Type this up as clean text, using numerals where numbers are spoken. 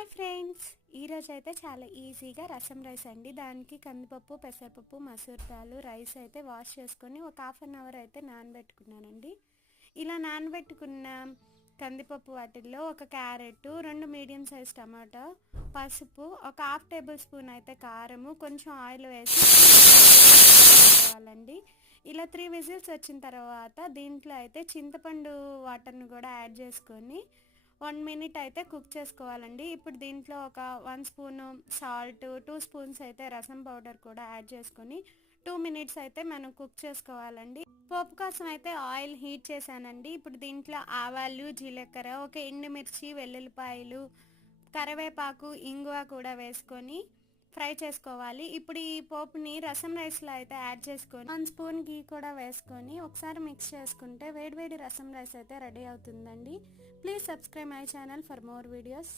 Hi friends, ఈరోజు అయితే చాలా ఈజీగా రసం రైస్ అండి. దానికి కందిపప్పు, పెసరపప్పు, మసూర్ దాల్ రైస్ అయితే వాష్ చేసుకొని ఒక హాఫ్ అన్ అవర్ అయితే నానబెట్టుకున్నానండి. ఇలా నానబెట్టుకున్న కందిపప్పు వాటిల్లో ఒక క్యారెట్, 2 మీడియం సైజ్ టమాటా, పసుపు, ఒక హాఫ్ టేబుల్ స్పూన్ అయితే కారము, కొంచెం ఆయిల్ వేసి చేసుకోవాలండి. ఇలా 3 విజిల్స్ వచ్చిన తర్వాత దీంట్లో అయితే చింతపండు వాటర్ని కూడా యాడ్ చేసుకొని 1 మినిట్ అయితే కుక్ చేసుకోవాలండి. ఇప్పుడు దీంట్లో ఒక 1 స్పూన్ సాల్ట్, 2 స్పూన్స్ అయితే రసం పౌడర్ కూడా యాడ్ చేసుకొని 2 మినిట్స్ అయితే మనం కుక్ చేసుకోవాలండి. పోపు కోసం అయితే ఆయిల్ హీట్ చేశానండి. ఇప్పుడు దీంట్లో ఆవాలు, జీలకర్ర, ఒక ఎండుమిర్చి, వెల్లుల్లిపాయలు, కరివేపాకు, ఇంగువ కూడా వేసుకొని ఫ్రై చేసుకోవాలి. ఇప్పుడు ఈ పోపుని రసం రైస్లో అయితే యాడ్ చేసుకొని 1 స్పూన్ గీ కూడా వేసుకొని ఒకసారి మిక్స్ చేసుకుంటే వేడివేడి రసం రైస్ అయితే రెడీ అవుతుందండి. Please subscribe my channel for more videos.